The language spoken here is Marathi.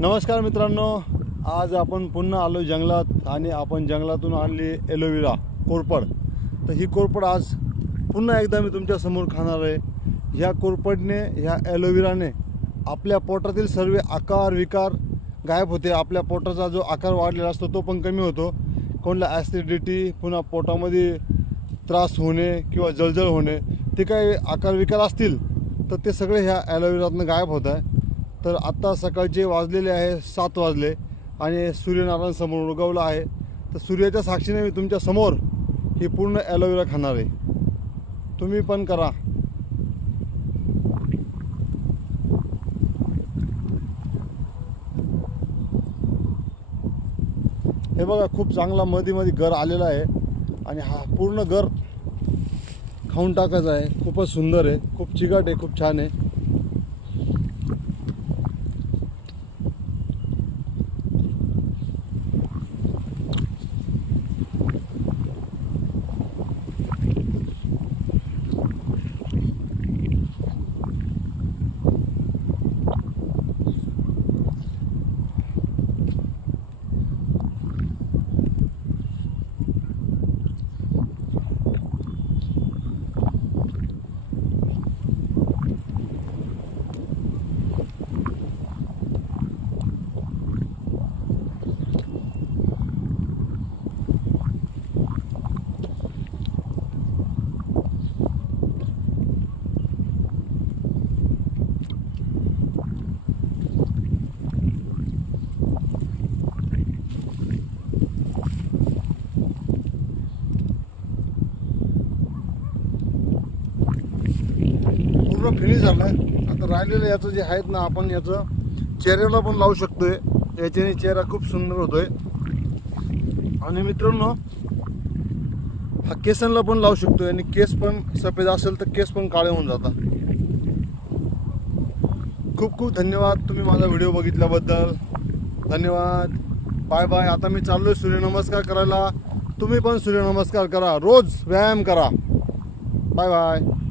नमस्कार मित्रांनो, आज आपण पुन्हा आलो जंगलात आणि आपण जंगलातून आणली एलोवेरा कोरपड. तर ही कोरपड आज पुन्हा एकदा मी तुमच्या समोर खाणार आहे. ह्या कोरपडने, ह्या एलोवेराने आपल्या पोटातील सर्व आकार विकार गायब होते. आपल्या पोटाचा जो आकार वाढलेला असतो तो पण कमी होतो. कोणाला ॲसिडिटी, पुन्हा पोटामध्ये त्रास होणे किंवा जळजळ होणे, ते काही आकार विकार असतील तर ते सगळे ह्या एलोवेरातनं गायब होत आहे. तर आत्ता सकाळचे वाजलेले आहे 7 वाजले आणि सूर्यनारायण समोर उगवला आहे. तर सूर्याच्या साक्षीने मी तुमच्या समोर ही पूर्ण एलोवेरा खाणार आहे. तुम्ही पण करा. हे बघा, खूप चांगला मध्ये गर आलेला आहे आणि हा पूर्ण गर खाऊन टाकायचा आहे. खूपच सुंदर आहे, खूप चिकट आहे, खूप छान आहे. पूर्ण फिनिश झालं आहे. आता राहिलेलं याचं जे आहेत ना, आपण याचं चेहऱ्याला पण लावू शकतोय. याच्याने चेहरा खूप सुंदर होतोय. आणि मित्रांनो, हा केसांना पण लावू शकतोय आणि केस पण सफेद असेल तर केस पण काळे होऊन जातात. खूप खूप धन्यवाद तुम्ही माझा व्हिडिओ बघितल्याबद्दल. धन्यवाद. Bye bye. आता मी चाललोय सूर्यनमस्कार करायला. तुम्ही पण सूर्यनमस्कार करा, रोज व्यायाम करा. Bye bye.